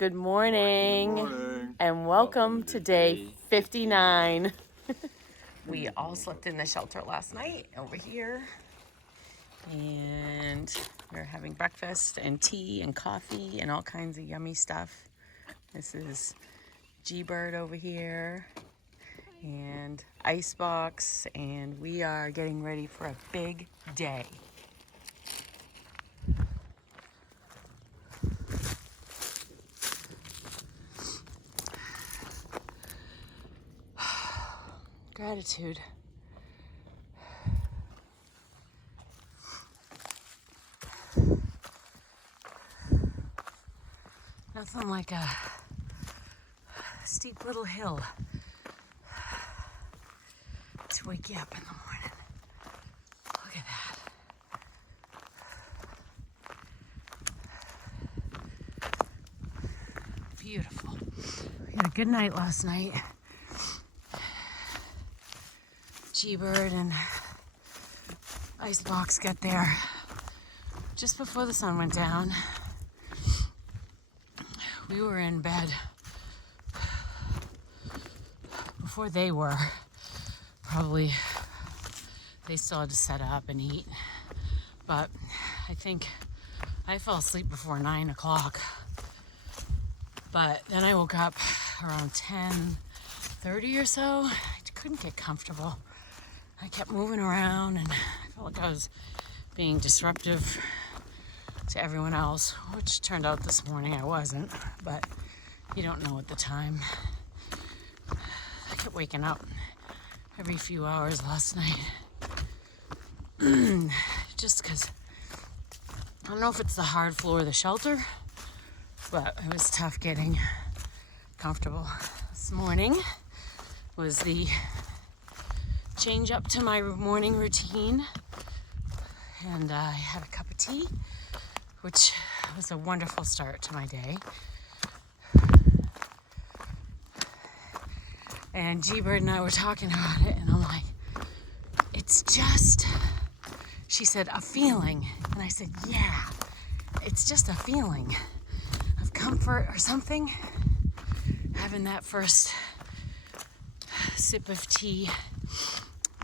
Good morning, Good morning. And welcome to day 59. We all slept in the shelter last night over here, and we're having breakfast and tea and coffee and all kinds of yummy stuff. This is G-Bird over here and Icebox, and we are getting ready for a big day. Gratitude. Nothing like a steep little hill to wake you up in the morning. Look at that. Beautiful. We had a good night last night. G-Bird and Icebox got there just before the sun went down. We were in bed before they were. Probably they still had to set up and eat. But I think I fell asleep before 9 o'clock. But then I woke up around 10:30 or so. I couldn't get comfortable. I kept moving around and I felt like I was being disruptive to everyone else, which turned out this morning I wasn't, but you don't know at the time. I kept waking up every few hours last night. Just because I don't know if it's the hard floor of the shelter, but it was tough getting comfortable. This morning was the change up to my morning routine, and I had a cup of tea, which was a wonderful start to my day. And G-Bird and I were talking about it, and I'm like, it's just, she said, a feeling. And I said, yeah, it's just a feeling of comfort or something. Having that first sip of tea,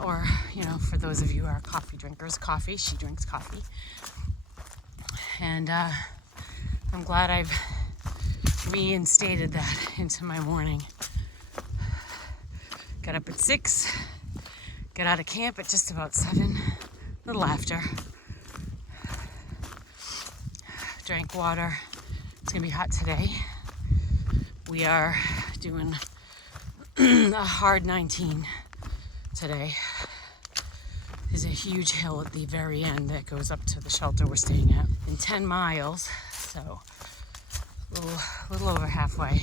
or, you know, for those of you who are coffee drinkers, coffee, she drinks coffee. And I'm glad I've reinstated that into my morning. Got up at 6, got out of camp at just about 7, a little after. Drank water. It's gonna be hot today. We are doing a hard 19 today. There's a huge hill at the very end that goes up to the shelter we're staying at. In 10 miles, so a little over halfway,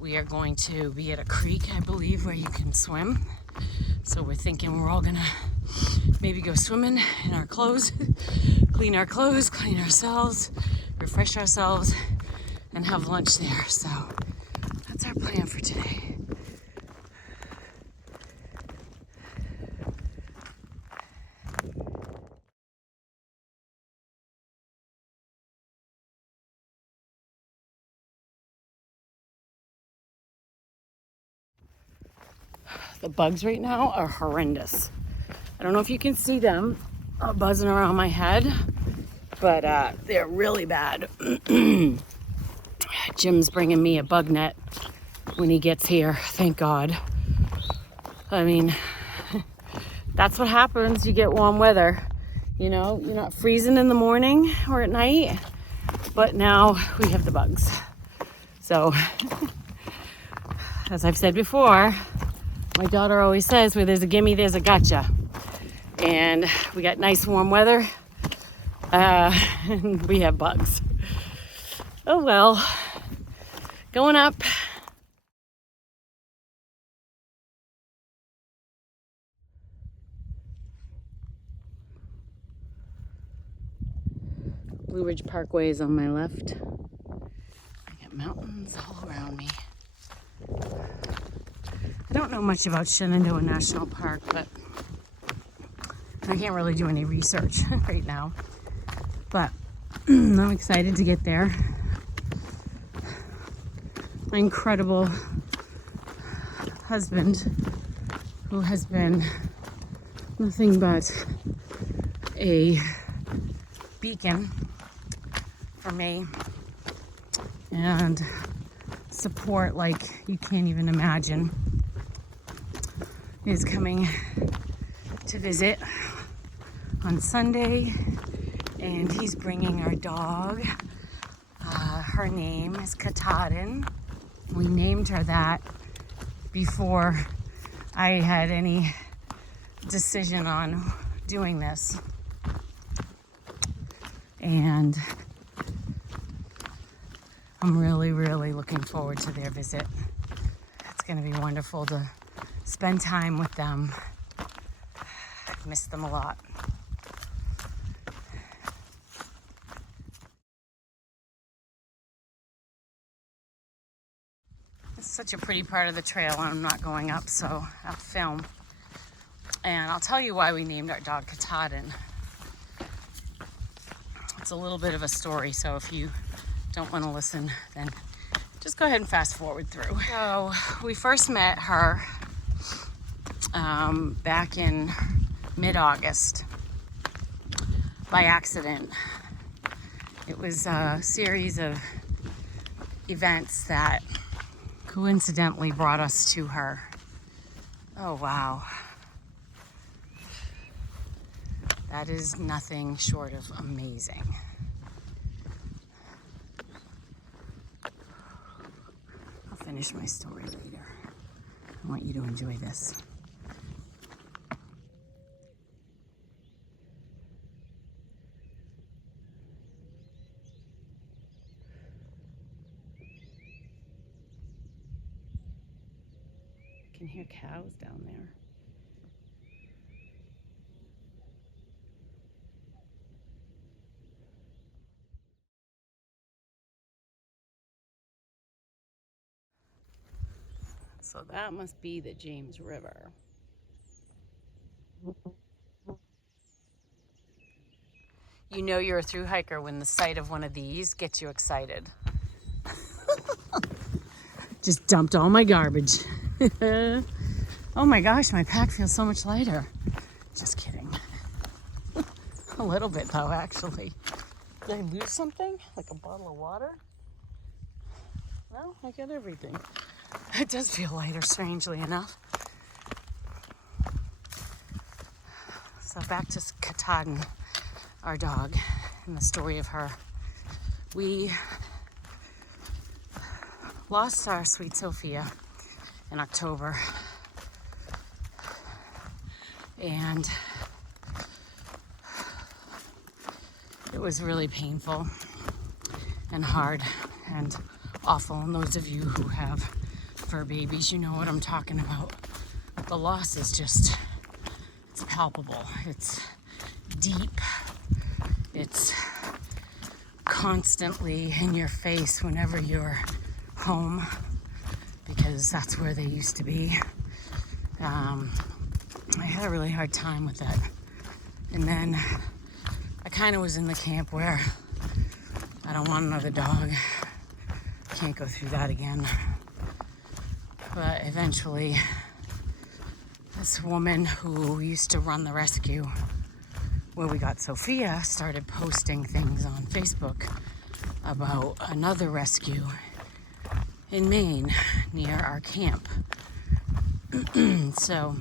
we are going to be at a creek, I believe, where you can swim. So we're thinking we're all gonna maybe go swimming in our clothes, clean ourselves, refresh ourselves, and have lunch there. So that's our plan for today. The bugs right now are horrendous. I don't know if you can see them buzzing around my head, but they're really bad. Jim's bringing me a bug net when he gets here, thank God. I mean, that's what happens. You get warm weather. You know, you're not freezing in the morning or at night, but now we have the bugs. So, as I've said before, my daughter always says, where there's a gimme, there's a gotcha. And we got nice warm weather, and we have bugs. Oh well, going up. Blue Ridge Parkway is on my left. I got mountains all around me. I don't know much about Shenandoah National Park, but I can't really do any research right now. But I'm excited to get there. my incredible husband, who has been nothing but a beacon for me and support like you can't even imagine, is coming to visit on Sunday, and he's bringing our dog. Her name is Katahdin. We named her that before I had any decision on doing this. And I'm really, really looking forward to their visit. It's going to be wonderful to spend time with them. I've missed them a lot. It's such a pretty part of the trail, and I'm not going up, so I'll film. And I'll tell you why we named our dog Katahdin. It's a little bit of a story, so if you don't want to listen, then just go ahead and fast forward through. So we first met her back in mid-August by accident. It was a series of events that coincidentally brought us to her. Oh, wow. That is nothing short of amazing. I'll finish my story later. I want you to enjoy this. I can hear cows down there. So that must be the James River. You know you're a thru hiker when the sight of one of these gets you excited. Just dumped all my garbage. Oh my gosh, my pack feels so much lighter. Just kidding. A little bit though, actually. Did I lose something? Like a bottle of water? No, I got everything. It does feel lighter, strangely enough. So back to Katahdin, our dog, and the story of her. We lost our sweet Sophia in October. And it was really painful and hard and awful. And those of you who have fur babies, you know what I'm talking about. The loss is just, it's palpable. It's deep. It's constantly in your face whenever you're home, because that's where they used to be. I had a really hard time with that. And then I kind of was in the camp where I don't want another dog. Can't go through that again. But eventually, this woman who used to run the rescue where we got Sophia started posting things on Facebook about another rescue in Maine near our camp. So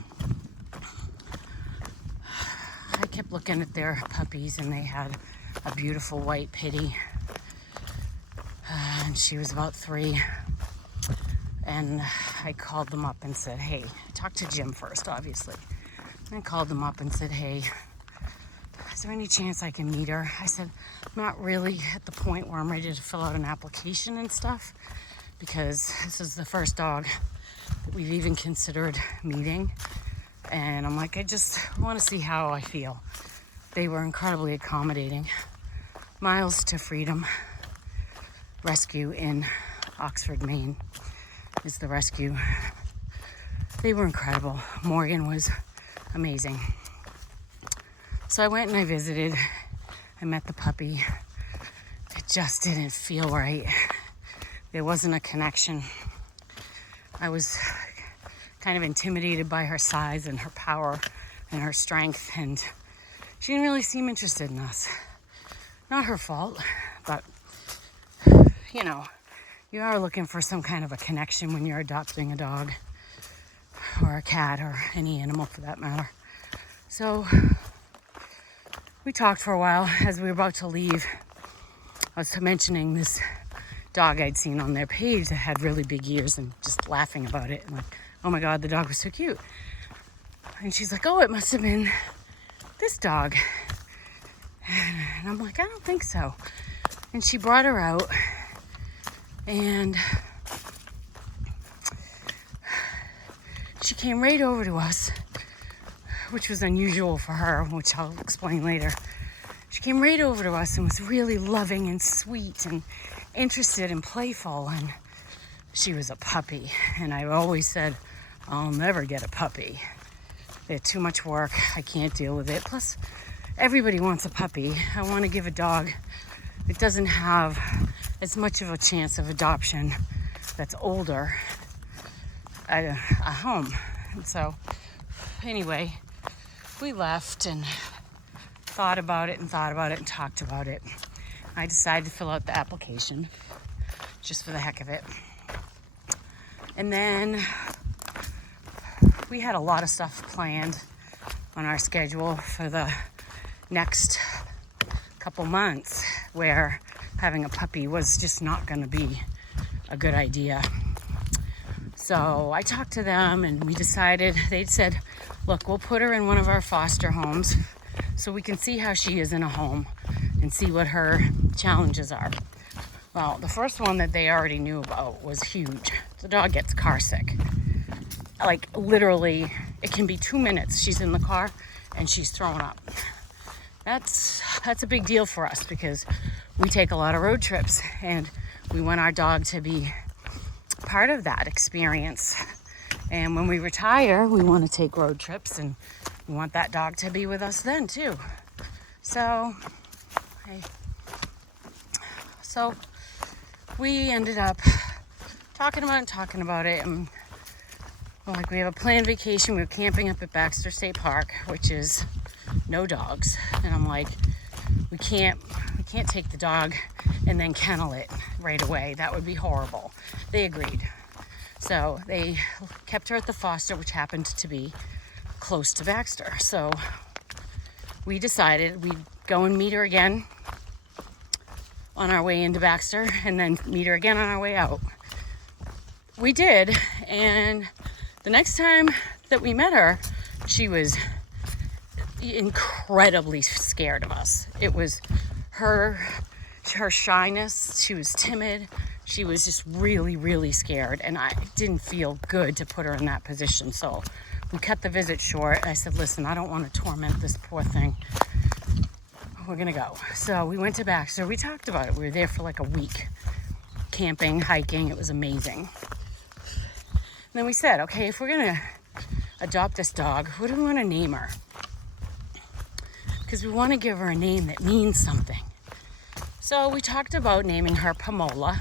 I kept looking at their puppies, and they had a beautiful white pitty, and she was about 3. And I called them up and said, hey, I talked to Jim first, obviously. And I called them up and said, hey, is there any chance I can meet her? I said, I'm not really at the point where I'm ready to fill out an application and stuff, because this is the first dog that we've even considered meeting. And I'm like, I just want to see how I feel. They were incredibly accommodating. Miles to Freedom Rescue in Oxford, Maine is the rescue. They were incredible. Morgan was amazing. So I went and I visited. I met the puppy. It just didn't feel right. There wasn't a connection. I was kind of intimidated by her size and her power and her strength, and she didn't really seem interested in us. Not her fault, but you know, you are looking for some kind of a connection when you're adopting a dog or a cat or any animal for that matter. So we talked for a while. As we were about to leave, I was mentioning this dog I'd seen on their page that had really big ears and just laughing about it. And like, oh my God, the dog was so cute. And she's like, oh, it must have been this dog. And I'm like, I don't think so. And she brought her out, and she came right over to us, which was unusual for her, which I'll explain later. She came right over to us and was really loving and sweet and interested and playful, and she was a puppy. And I always said, I'll never get a puppy. They're too much work. I can't deal with it. Plus, everybody wants a puppy. I want to give a dog that doesn't have as much of a chance of adoption, that's older, a home. And so, anyway, we left and thought about it and talked about it. I decided to fill out the application just for the heck of it. And then we had a lot of stuff planned on our schedule for the next couple months where having a puppy was just not going to be a good idea. So I talked to them and we decided, they'd said, look, we'll put her in one of our foster homes so we can see how she is in a home and see what her challenges are. Well, the first one that they already knew about was huge. The dog gets car sick. Like literally, it can be 2 minutes. She's in the car and she's thrown up. That's a big deal for us because we take a lot of road trips and we want our dog to be part of that experience. And when we retire, we want to take road trips and we want that dog to be with us then too. So we ended up talking about it, and we're like, we have a planned vacation. We're camping up at Baxter State Park, which is no dogs. And I'm like, we can't take the dog and then kennel it right away. That would be horrible. They agreed. So they kept her at the foster, which happened to be close to Baxter. So we decided we'd go and meet her again on our way into Baxter and then meet her again on our way out. We did, and the next time that we met her, she was incredibly scared of us. It was her shyness. She was timid. She was just really, really scared, and I didn't feel good to put her in that position. So we cut the visit short. I said, listen, I don't want to torment this poor thing. We're going to go. So we went to Baxter. We talked about it. We were there for like a week, camping, hiking. It was amazing. And then we said, okay, if we're going to adopt this dog, what do we want to name her? Because we want to give her a name that means something. So we talked about naming her Pomola,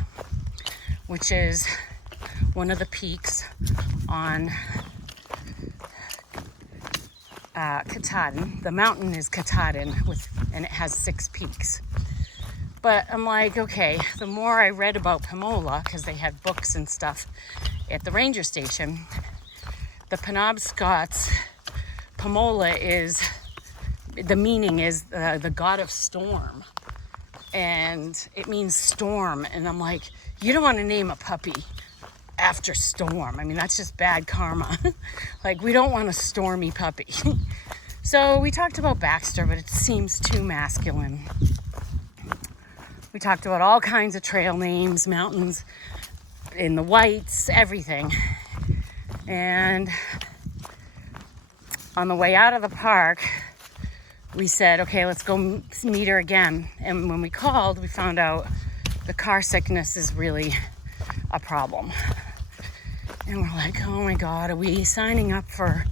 which is one of the peaks on Katahdin. The mountain is Katahdin, and it has 6 peaks. But I'm like, okay, the more I read about Pomola, because they had books and stuff at the ranger station, the Penobscots, Pomola is, the meaning is the god of storm. And it means storm. And I'm like, you don't want to name a puppy after storm. I mean, that's just bad karma. Like, we don't want a stormy puppy. So we talked about Baxter, but it seems too masculine. We talked about all kinds of trail names, mountains, in the whites, everything. And on the way out of the park, we said, okay, let's go meet her again. And when we called, we found out the car sickness is really a problem. And we're like, oh my God, are we signing up for,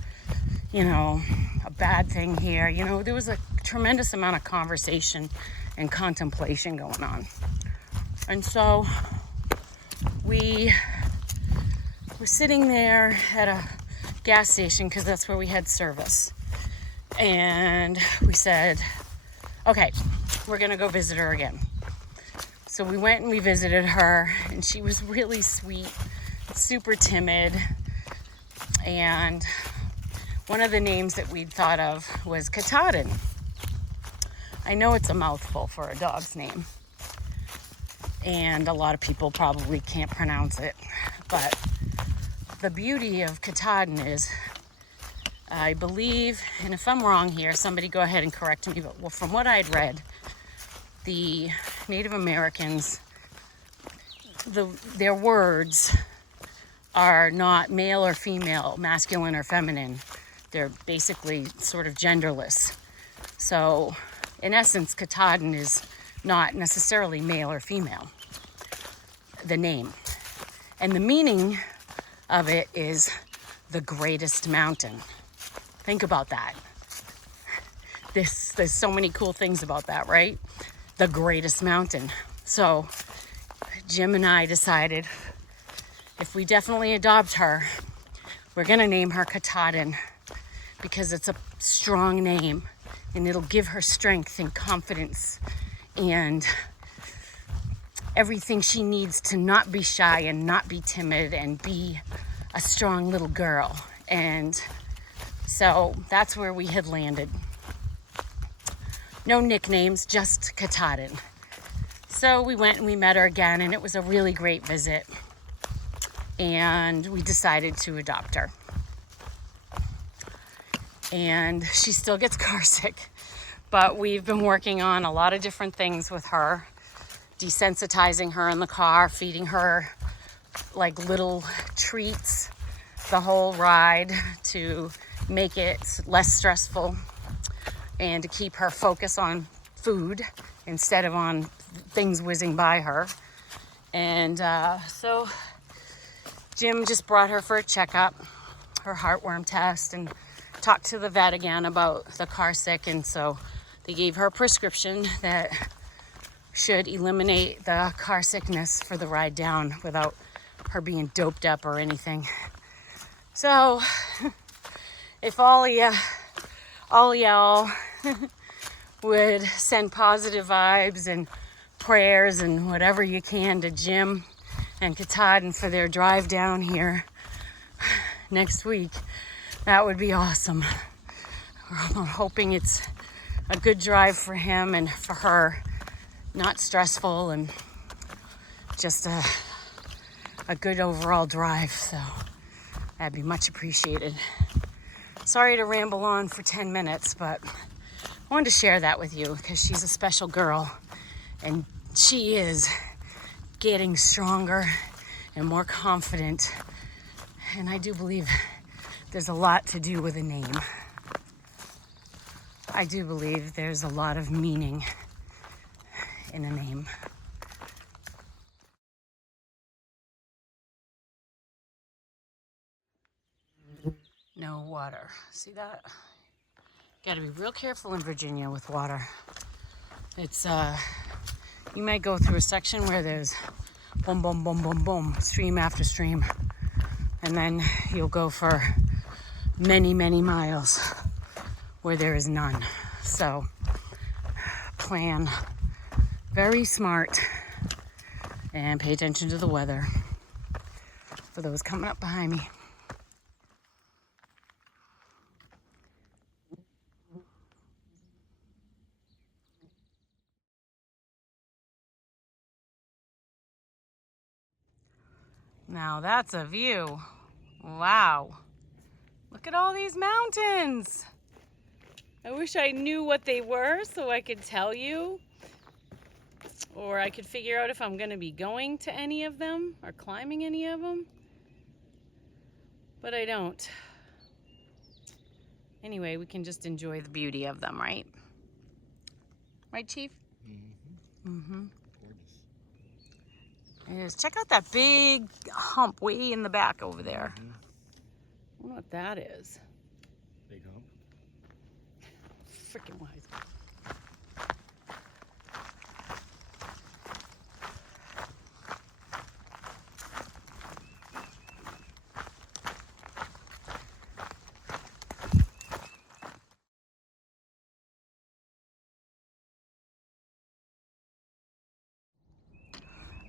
a bad thing here? There was a tremendous amount of conversation and contemplation going on. And so we we're sitting there at a gas station because that's where we had service. And we said, okay, we're going to go visit her again. So we went and we visited her, and she was really sweet, super timid. And one of the names that we'd thought of was Katahdin. I know it's a mouthful for a dog's name, and a lot of people probably can't pronounce it. But the beauty of Katahdin is, I believe, and if I'm wrong here, somebody go ahead and correct me, but well, from what I'd read, the Native Americans, their words are not male or female, masculine or feminine. They're basically sort of genderless. So, in essence, Katahdin is not necessarily male or female, the name. And the meaning of it is the greatest mountain. Think about that. There's so many cool things about that, right? The greatest mountain. So Jim and I decided if we definitely adopt her, we're gonna name her Katahdin because it's a strong name and it'll give her strength and confidence and everything she needs to not be shy and not be timid and be a strong little girl. And so that's where we had landed. No nicknames, just Katahdin. So we went and we met her again, and it was a really great visit. And we decided to adopt her. And she still gets car sick, but we've been working on a lot of different things with her, desensitizing her in the car, feeding her like little treats the whole ride to make it less stressful and to keep her focus on food instead of on things whizzing by her. And so Jim just brought her for a checkup, her heartworm test, and talked to the vet again about the car sick. And so they gave her a prescription that should eliminate the car sickness for the ride down without her being doped up or anything. So if all y'all would send positive vibes and prayers and whatever you can to Jim and Katahdin for their drive down here next week, that would be awesome. I'm hoping it's a good drive for him and for her, not stressful, and just a good overall drive. So that'd be much appreciated. Sorry to ramble on for 10 minutes, but I wanted to share that with you because she's a special girl and she is getting stronger and more confident. And I do believe there's a lot to do with a name. I do believe there's a lot of meaning in a name. No water. See that? Gotta be real careful in Virginia with water. It's, you might go through a section where there's boom, boom, boom, boom, boom, stream after stream. And then you'll go for many, many miles where there is none. So, plan very smart and pay attention to the weather for those coming up behind me. Now that's a view. Wow. Look at all these mountains. I wish I knew what they were so I could tell you. Or I could figure out if I'm going to be going to any of them or climbing any of them. But I don't. Anyway, we can just enjoy the beauty of them, right? Right, Chief? Mm-hmm. Mm-hmm. Check out that big hump way in the back over there. Mm-hmm. I don't know what that is. Big hump. Freaking wise.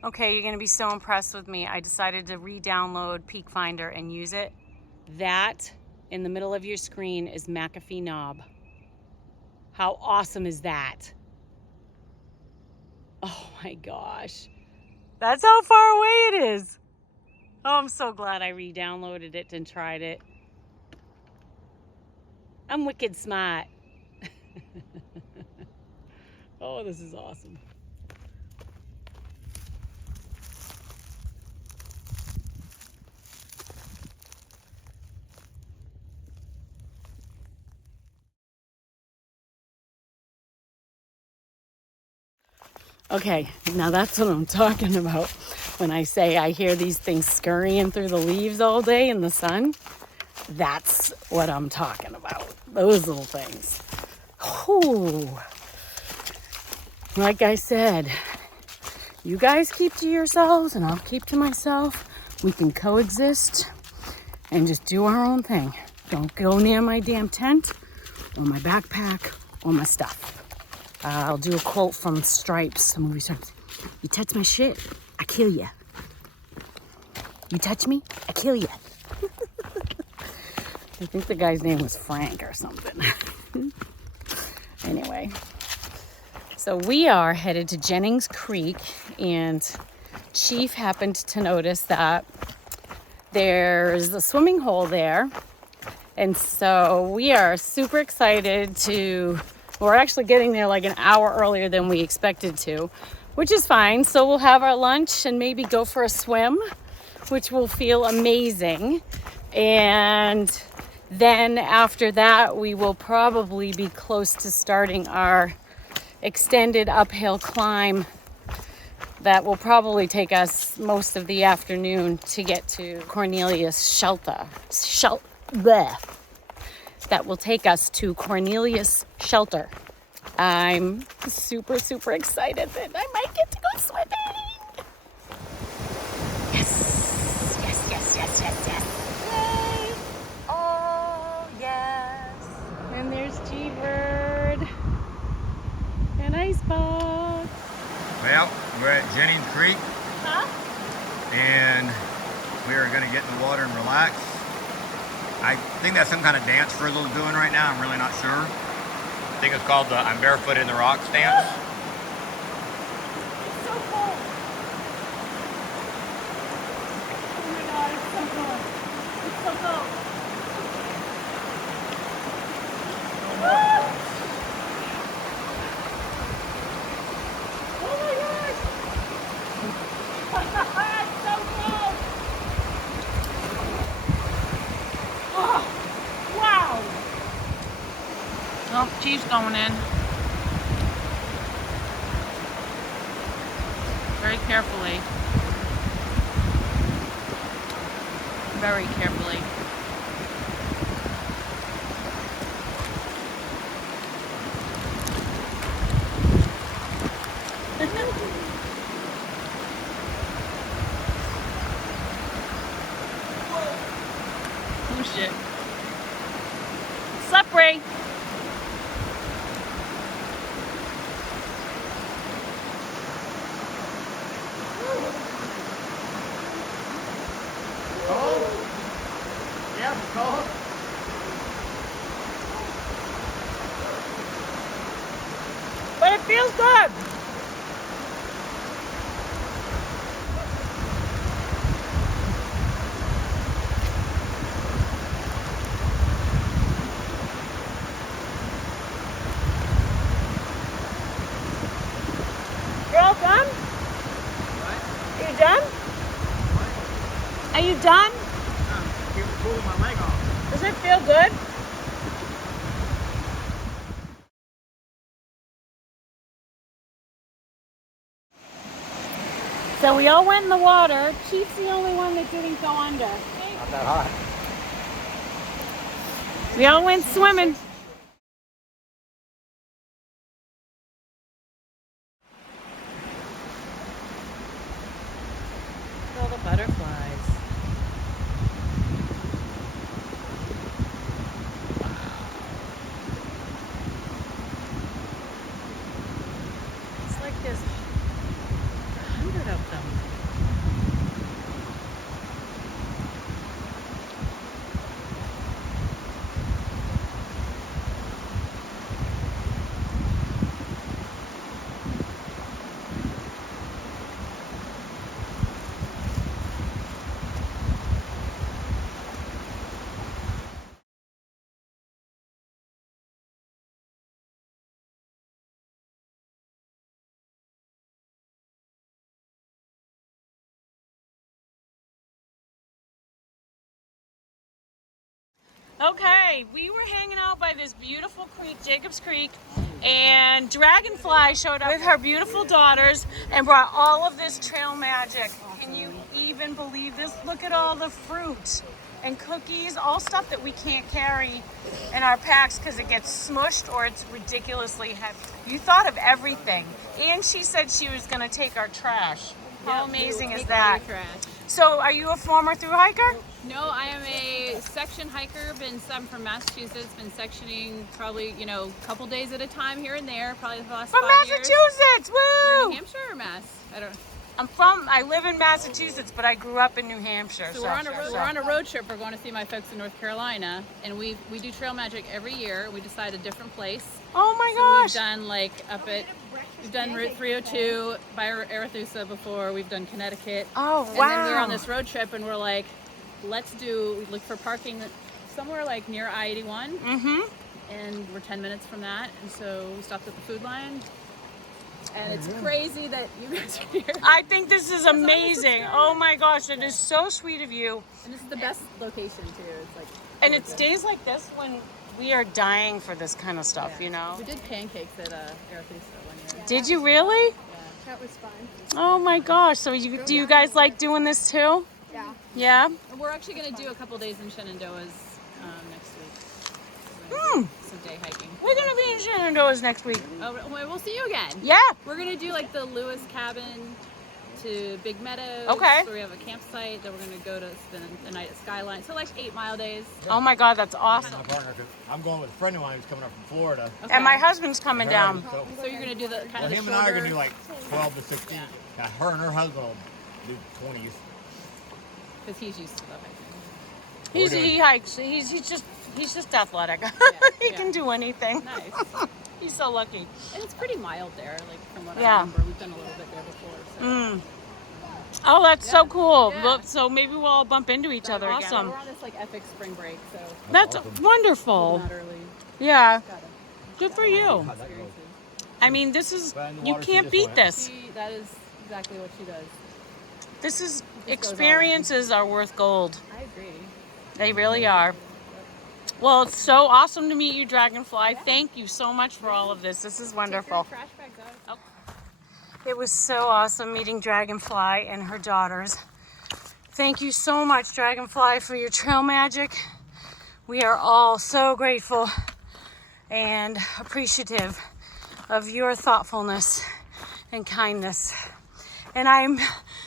Okay, you're gonna be so impressed with me. I decided to re-download Peak Finder and use it. That in the middle of your screen is McAfee knob. How awesome is that? Oh my gosh. That's how far away it is. Oh, I'm so glad I re-downloaded it and tried it. I'm wicked smart. Oh, this is awesome. Okay, now that's what I'm talking about when I say I hear these things scurrying through the leaves all day in the sun. That's what I'm talking about. Those little things. Whew. Like I said, you guys keep to yourselves and I'll keep to myself. We can coexist and just do our own thing. Don't go near my damn tent or my backpack or my stuff. I'll do a quote from Stripes, the movie Stripes. You touch my shit, I kill you. You touch me, I kill you. I think the guy's name was Frank or something. Anyway, so we are headed to Jennings Creek, and Chief happened to notice that there's a swimming hole there. And so we are super excited we're actually getting there like an hour earlier than we expected to, which is fine. So we'll have our lunch and maybe go for a swim, which will feel amazing. And then after that, we will probably be close to starting our extended uphill climb that will probably take us most of the afternoon to get to Cornelius Shelter. That will take us to Cornelius Shelter. I'm super, super excited that I might get to go swimming. Yes, yes, yes, yes, yes, yes. Yay! Oh, yes. And there's G-Bird and Icebox. Well, we're at Jennings Creek. Huh? And we are going to get in the water and relax. I think that's some kind of dance Frizzle's doing right now. I'm really not sure. I think it's called the I'm Barefoot in the Rocks dance. It's so cold. Oh my God, it's so cold. It's so cold. Ah! Oh my gosh. It's so cold. Oh, wow. Oh, Chief's going in. Very carefully. Very carefully. Oh shit. Slippery. Cold? Yeah, it's cold. But it feels good. You're all done? What? Are you done? What? Are you done? Keep pulling my leg off. Does it feel good? So we all went in the water. Chief's the only one that didn't go under. Not that hot. We all went swimming. All the butterflies. It's like there's 100 of them. Okay, we were hanging out by this beautiful creek, Jacobs Creek, and Dragonfly showed up with her beautiful daughters and brought all of this trail magic. Can you even believe this? Look at all the fruit and cookies, all stuff that we can't carry in our packs because it gets smushed or it's ridiculously heavy. You thought of everything. And she said she was going to take our trash. How amazing is that? So are you a former through hiker? No, I am a section hiker. I'm from Massachusetts. Been sectioning probably, a couple days at a time here and there. Probably the last From 5 years. Massachusetts, You're woo! New Hampshire or Mass? I don't. I live in Massachusetts, but I grew up in New Hampshire. So we're on a road trip. We're going to see my folks in North Carolina, and we do trail magic every year. We decide a different place. Oh my So gosh! we've done Route 302 by Arethusa before. We've done Connecticut. Oh wow! And then we're on this road trip, and we're like, we look for parking somewhere like near I-81. Mm-hmm. And we're 10 minutes from that, and so we stopped at the food line. And it's crazy that you guys are here. I think this is amazing. Oh my gosh, it is so sweet of you. And this is the best location too. It's like. And it's days like this when we are dying for this kind of stuff, Yeah. you know? We did pancakes at Arethusa 1 year. Did you really? Yeah. That was fun. Oh my gosh. So do you guys like doing this too? Yeah. Yeah? And we're actually going to do a couple days in Shenandoah's next week. Some day hiking. We're going to be in Shenandoah's next week. Oh, we'll see you again. Yeah. We're going to do like the Lewis cabin to Big Meadows. Okay. Where we have a campsite. Then we're going to go to spend the night at Skyline. So like 8 mile days. Oh my God, that's awesome. My partner, 'cause I'm going with a friend of mine who's coming up from Florida. Okay. And my husband's coming down. So you're going to do the kind Well, of the him and I are shorter. gonna do like 12 to 16. Yeah. Her and her husband will do 20s. Because he's used to the hiking. He hikes. He's just athletic. He yeah. can do anything. Nice. He's so lucky. And it's pretty mild there, like from what Yeah. I remember. We've done a little bit there before. So. Oh, that's so cool. Yeah. Well, so maybe we'll all bump into each other again. Awesome. We're on this like epic spring break, so That's awesome. wonderful. not early. Yeah. Got it. Good for you. Experiences. I mean, this is, But in the you water, she can't just beat went. this. That is exactly what she does. This is, goes all experiences are worth gold. I agree. They really are. Well, it's so awesome to meet you, Dragonfly. Thank you so much for all of this. This is wonderful. Trash bags out. It was so awesome meeting Dragonfly and her daughters. Thank you so much, Dragonfly, for your trail magic. We are all so grateful and appreciative of your thoughtfulness and kindness. And I'm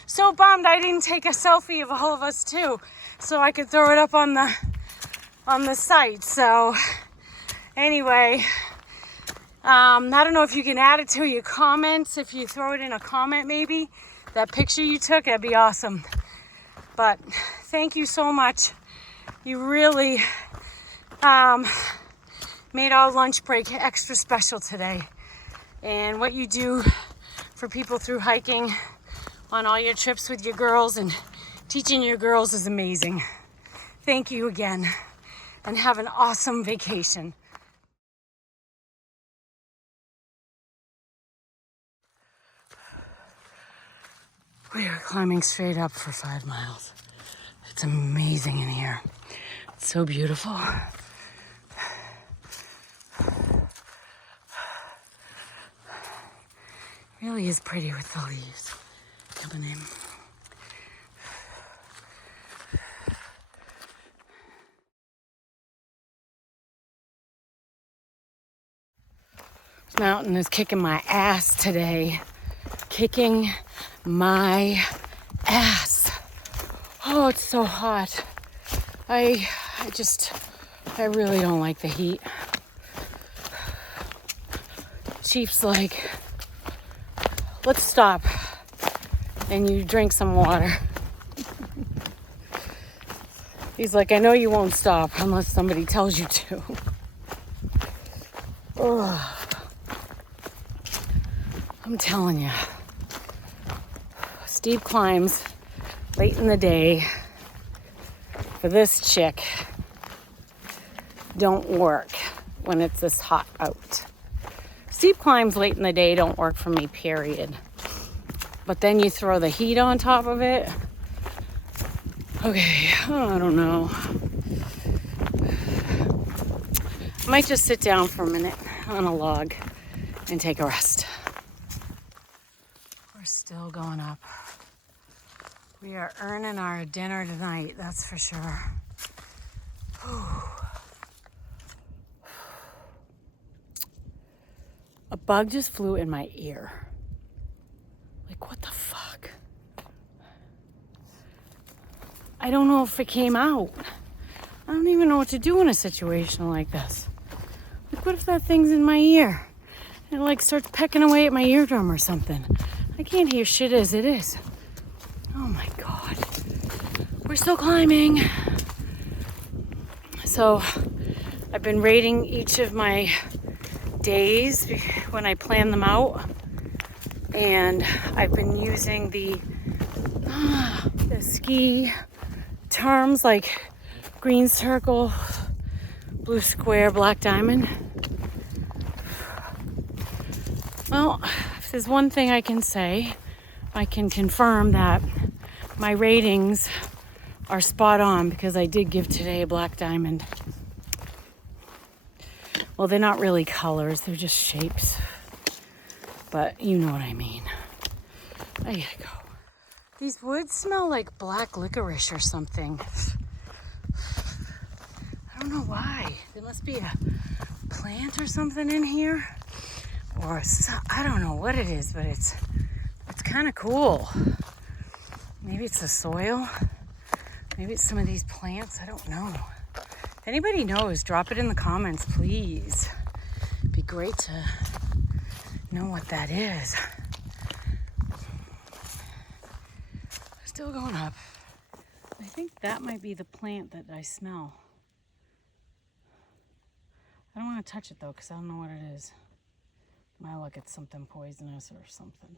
so bummed I didn't take a selfie of all of us too, so I could throw it up on the site. So anyway, I don't know if you can add it to your comments. If you throw it in a comment, maybe that picture you took, that'd be awesome. But thank you so much. You really made our lunch break extra special today. And what you do for people through hiking on all your trips with your girls and teaching your girls is amazing. Thank you again, and have an awesome vacation. We are climbing straight up for 5 miles. It's amazing in here. It's so beautiful. Really is pretty with the leaves coming in. This mountain is kicking my ass today. Kicking my ass. Oh, it's so hot. I really don't like the heat. Chief's like, let's stop and you drink some water. He's like, I know you won't stop unless somebody tells you to. Ugh. I'm telling you, steep climbs late in the day for this chick don't work when it's this hot out. Steep climbs late in the day don't work for me, period. But then you throw the heat on top of it. Okay, I don't know. might just sit down for a minute on a log and take a rest. We're still going up. We are earning our dinner tonight, that's for sure. Whew. A bug just flew in my ear. Like, what the fuck? I don't know if it came out. I don't even know what to do in a situation like this. Like, what if that thing's in my ear? And it like starts pecking away at my eardrum or something. I can't hear shit as it is. Oh my God. We're still climbing. So I've been rating each of my days when I plan them out. And I've been using the ski terms like green circle, blue square, black diamond. Well, if there's one thing I can say, I can confirm that my ratings are spot on because I did give today a black diamond. Well, they're not really colors, they're just shapes. But you know what I mean. I gotta go. These woods smell like black licorice or something. I don't know why. There must be a plant or something in here. Or I don't know what it is, but it's kind of cool. Maybe it's the soil. Maybe it's some of these plants. I don't know. If anybody knows, drop it in the comments, please. It'd be great to know what that is. Still going up. I think that might be the plant that I smell. I don't want to touch it though because I don't know what it is. Might look at something poisonous or something.